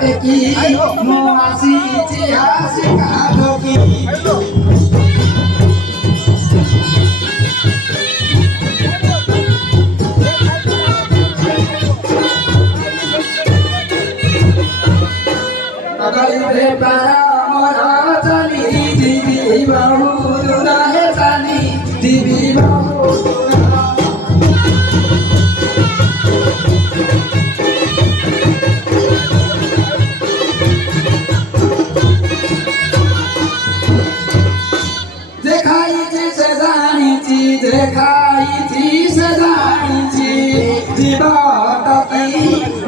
ଟେକି ମୁଁ ଆସିଛି ଆସି କାଢକି দেখাইছি সে জানিছি জীবনটি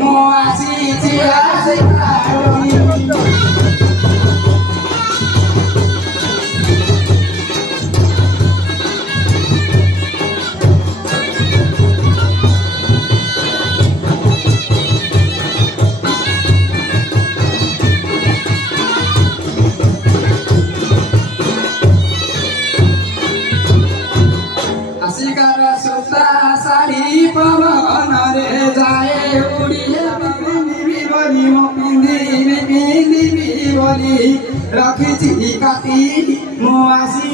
মো আসিছি আসি রাখিছি কাটি মো আসি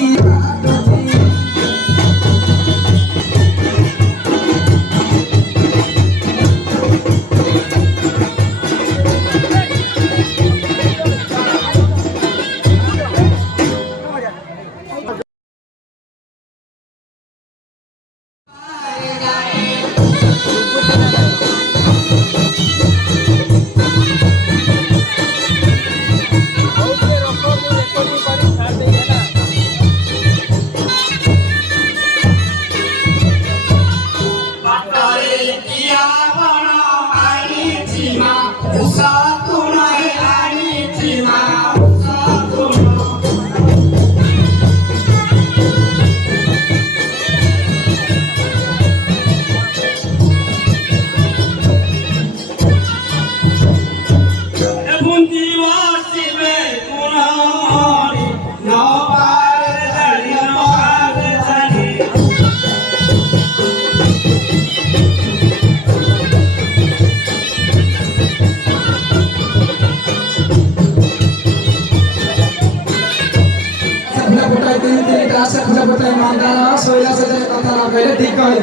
ঠিক করে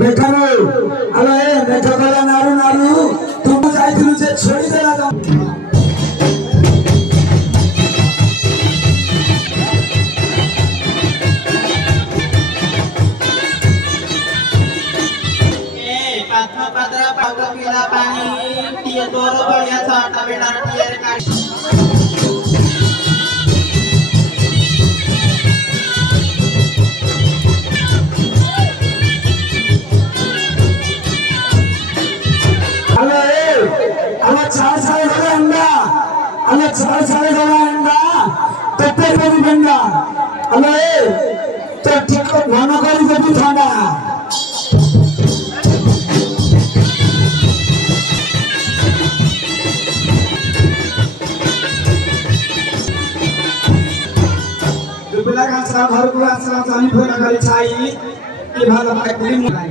মেঘানো আলো এ মেঘালা নাড়ু নাড়ু তুমি যাইছিলু যে ছড়ি দেলা पानी टिए तोर बढ़िया छाटा बेटा टिए रे काट अल्लाह चार साल गला अंडा अल्लाह चार साल गला अंडा तत्ते करी बंदा अल्लाह तो ठीक घन करी जति थाना दुबला का सारा घर को आसरा जानी भोला करी छाई कि भालो भाई कुली मुलाई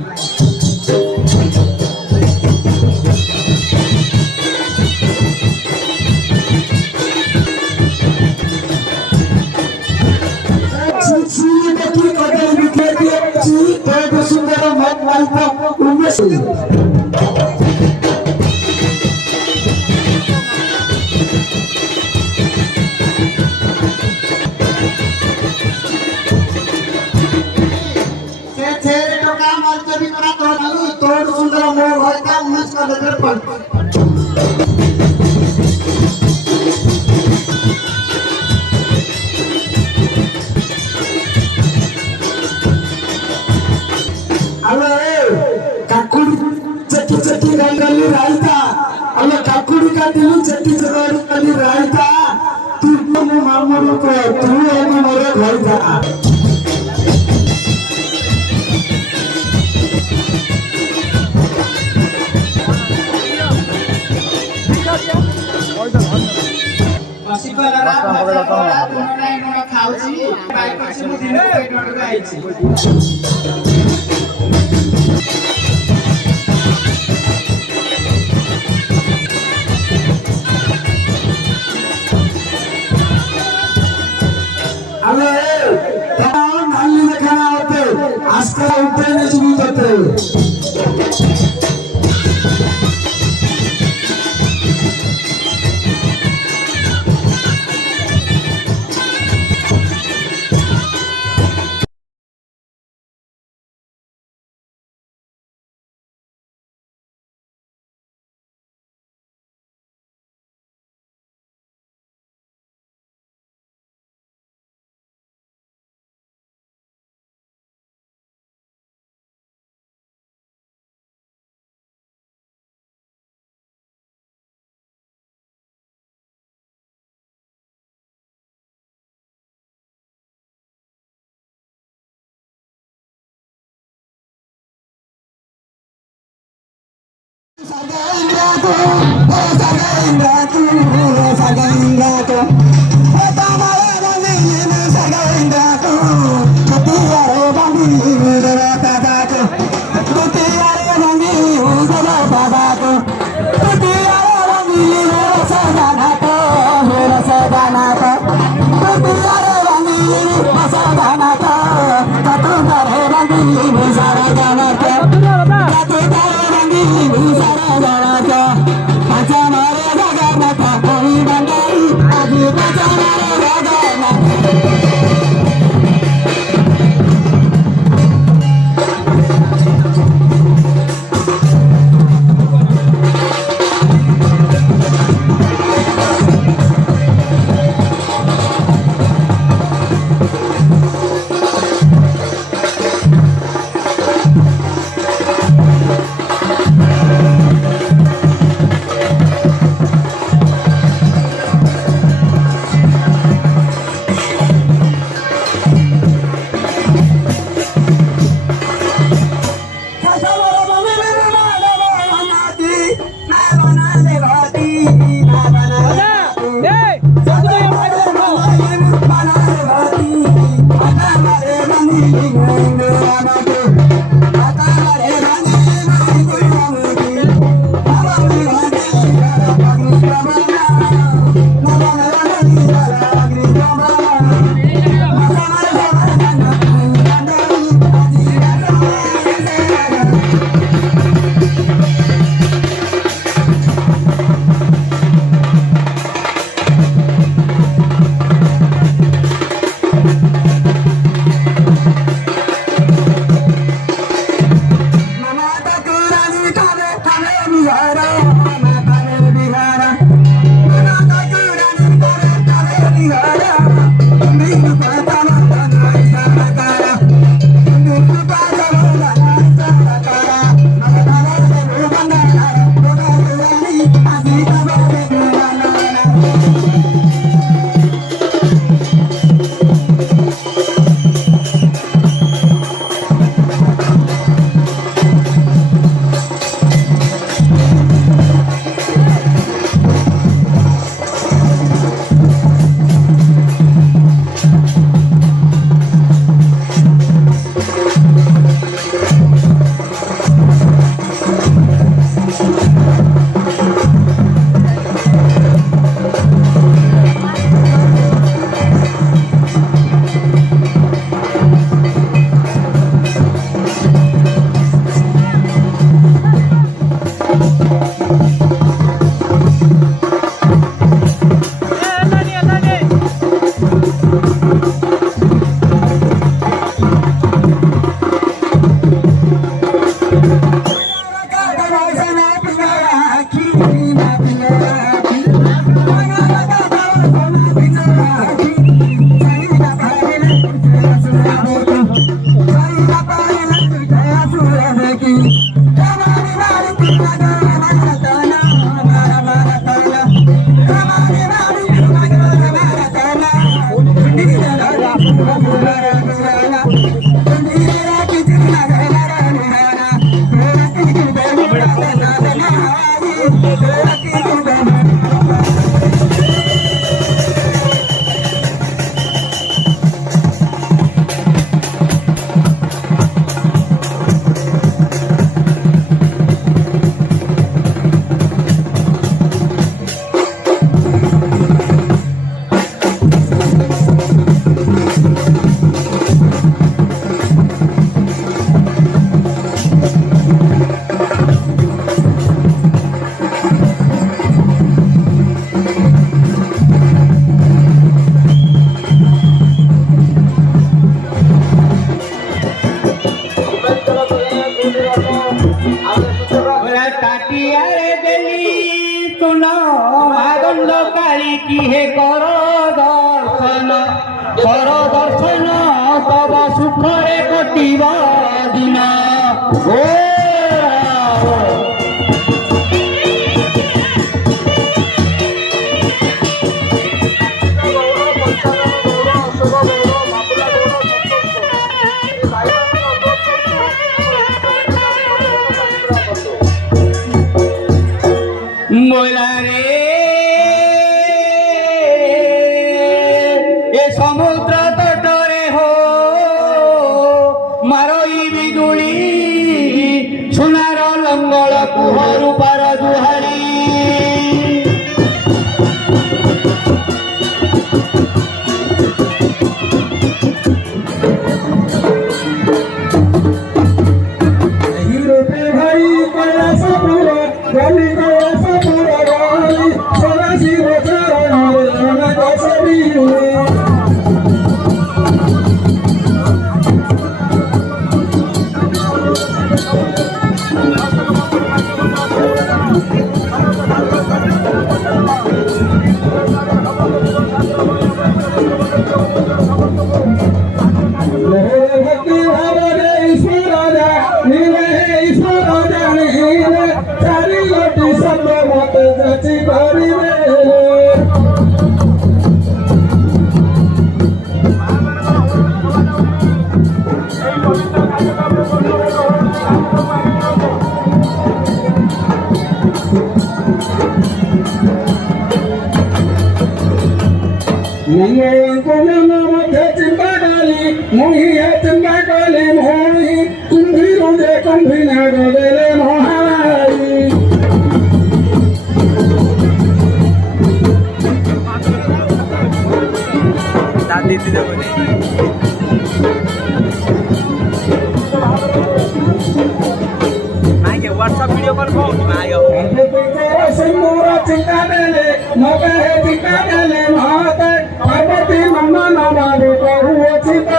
सुंदर मत मालता उनमें से छेरे तो काम अलते भी करा तोड़ सुंदर मोह होता उन्हें का लेकर पड़ता गली रायता अल्लाह काकुड़ी का दिलू चट्टी जगह गली रायता तू तो मामू को तू एनी मोरे घर था ବରା ଭଜା ବରା ତୁମ ପାଇଁ କଣ ଖାଉଛି ବାଇକ ଅଛି ମୁଁ ଦିନକୁ 1 ଟଙ୍କା ଆଇଛି। अरे नाली देखना होते आजकल उठे नहीं जीवित होते হাতিয়ারে দেলি শুন মাদণ্ড কালী কি হে কর দর্শন তব সুখরে কটিব দিন ও মোলারে এ সমুদ্র তটরে হো মারই বিজুଳି সোনার লঙ্গল কুহরু পার দুহারি ভাই কৈলাসপুর গলি কৈলাসপুর গলি 84 বছর অনেক ছবি ভক্তি ভাবরে ঈশ্বর নীলে ঈশ্বর জানিলে চারি গোটি সব মতে যাচি পারিবে মোহিয়া চিন্তা কালী মোহি কুম্ভী রুঁধে কুম্ভী না গেলে মহাই হোয়াটসঅ্যাপ ভিডিও কল মোরা চিন্তা দেলে মগে চিন্তা দেলে মহাতে পার্বতী নম নমারু প্রভু চিন্তা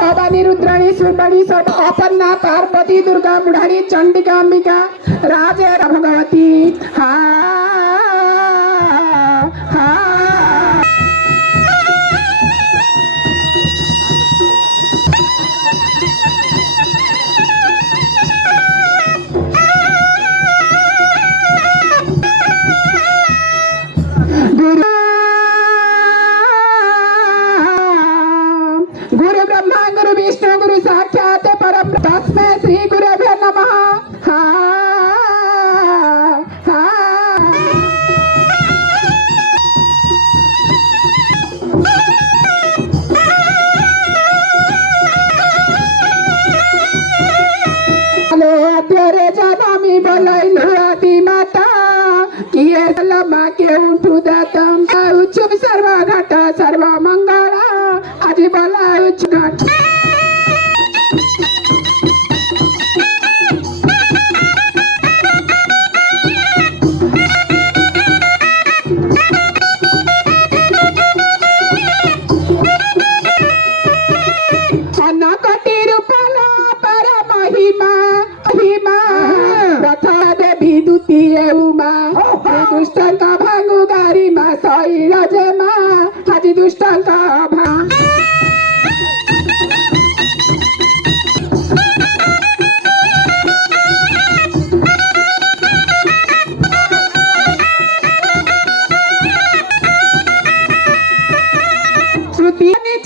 भवानी रुद्राणी सुरबड़ी सब अपन्ना पार्वती दुर्गा बुढ़ानी चंडिका अंबिका राजे भगवती हा हा गुरु ब्रह्मा गुरु विष्णु गुरु साक्षात परम तस्मै श्री गुरुभ्यो नमः हा हा हेलो तेरे जनामी बोलैलु आदि माता किए लमा के उठु दातम उच्चुम सर्व घट सर्व मंगल আজি বলা উচ্চ ঘাট অন্নকটি রূপাল পর মহিমা মহিমা রথা দেবী দ্বিতীয় উমা দুষ্টঙ্ক ভাঙু গারি মা শৈল যে মা আজি দুষ্টঙ্ক ভা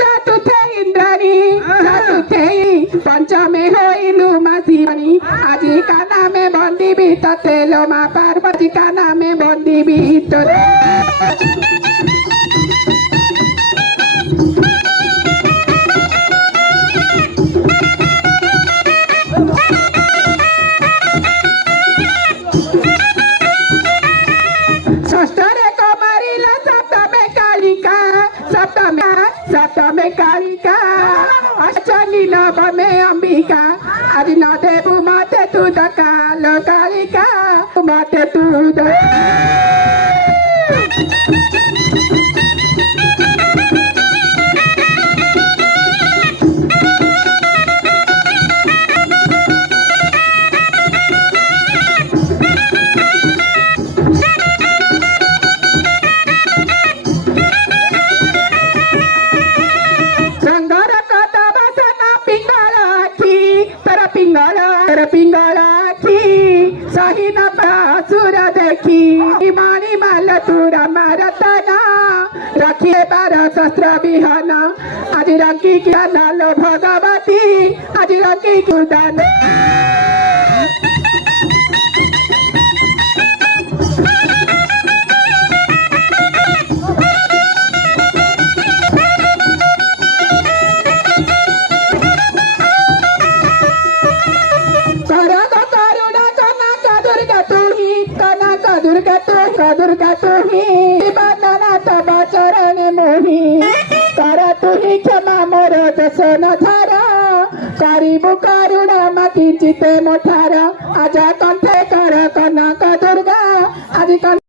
চতুর্থে ইন্দ্রাণী চতুর্থে পঞ্চমে হইলু মাসিবাণী আজি কা নামে বন্দিবি ততে লোমা পার্বতী কা নামে বন্দিবি তোরে कालिका अचली लब में अंबिका आज न देबू माते तू दकाल कालिका माते तू पिंगळाची सही न बासुर देखी माणी माल तुरा मारताना रखिए बार शस्त्र विहन आज रंकी क्या नालो भगवती आज रंकी कुदान दुर्गा तुही बंधना तबा चरण मोही कर तुही क्षमा मोर दसन धारा करिबु करुणा माती चिते मोठार आज कंठे कर कनक दुर्गा आज